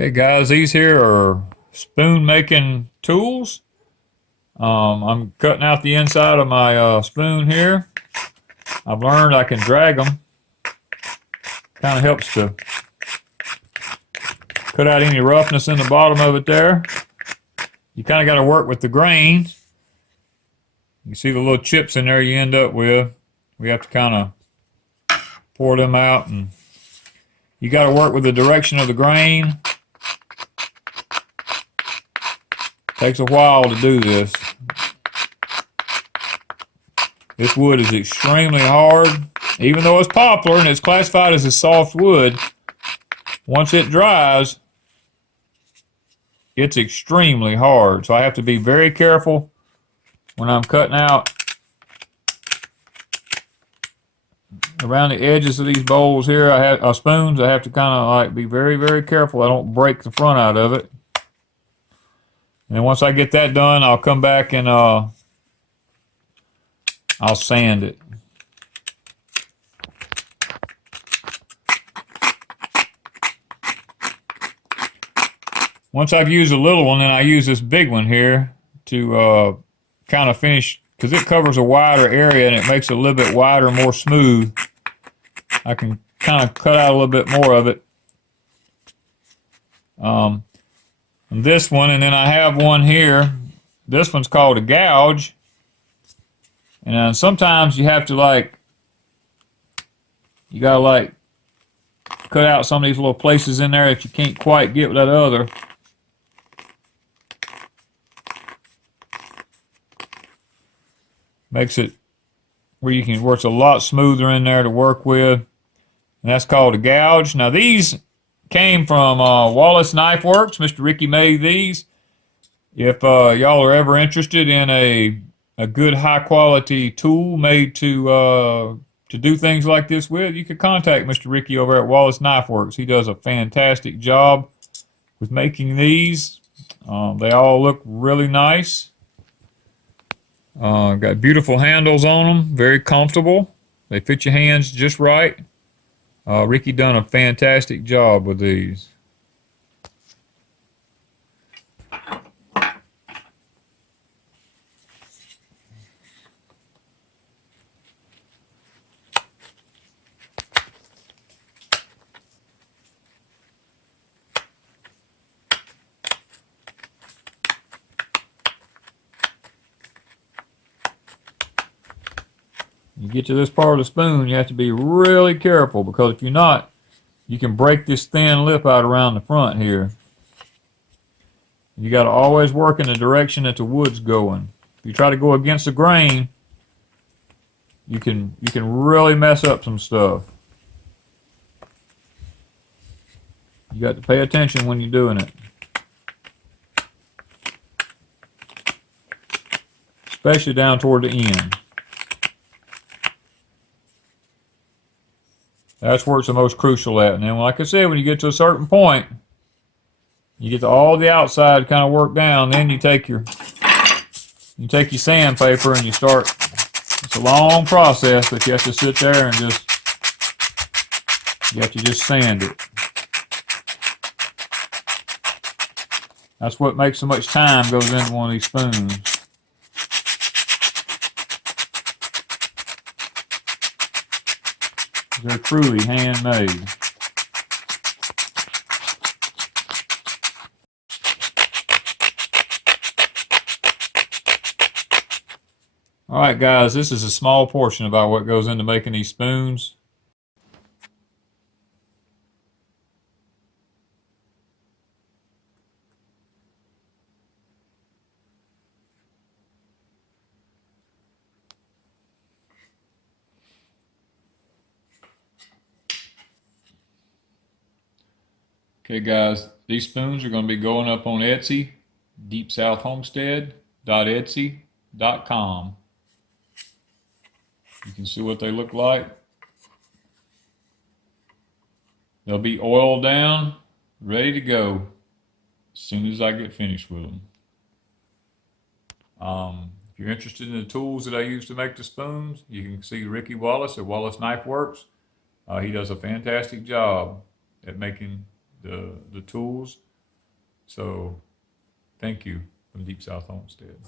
Okay guys, these here are spoon making tools. I'm cutting out the inside of my spoon here. I've learned I can drag them. Kind of helps to cut out any roughness in the bottom of it there. You kind of got to work with the grain. You see the little chips in there you end up with. We have to kind of pour them out, and you got to work with the direction of the grain. Takes a while to do this. This wood is extremely hard. Even though it's poplar and it's classified as a soft wood, once it dries, it's extremely hard. So I have to be very careful when I'm cutting out around the edges of these bowls here. I have spoons. I have to kind of like be very, very careful I don't break the front out of it. And then once I get that done, I'll come back and I'll sand it. Once I've used a little one, then I use this big one here to kind of finish, because it covers a wider area and it makes it a little bit wider, more smooth. I can kind of cut out a little bit more of it. And this one, and then I have one here. This one's called a gouge. And sometimes you have to you gotta cut out some of these little places in there that you can't quite get with that other. Makes it where it's a lot smoother in there to work with. And that's called a gouge. Now these came from Wallace Knife Works. Mr. Ricky made these. If y'all are ever interested in a good high quality tool made to do things like this with, you could contact Mr. Ricky over at Wallace Knife Works. He does a fantastic job with making these. They all look really nice. Got beautiful handles on them, very comfortable. They fit your hands just right. Ricky done a fantastic job with these. You get to this part of the spoon, you have to be really careful, because if you're not, you can break this thin lip out around the front here. You got to always work in the direction that the wood's going. If you try to go against the grain, you can really mess up some stuff. You got to pay attention when you're doing it. Especially down toward the end. That's where it's the most crucial at. And then, like I said, when you get to a certain point, you get to all the outside kind of work down, then you take your sandpaper and you start. It's a long process, but you have to sit there and you have to just sand it. That's what makes so much time goes into one of these spoons. They're truly handmade. Alright guys, this is a small portion about what goes into making these spoons. Okay guys, these spoons are going to be going up on Etsy, deepsouthhomestead.etsy.com. You can see what they look like. They'll be oiled down, ready to go as soon as I get finished with them. If you're interested in the tools that I use to make the spoons, you can see Ricky Wallace at Wallace Knife Works. He does a fantastic job at making the tools. So thank you from Deep South Homestead.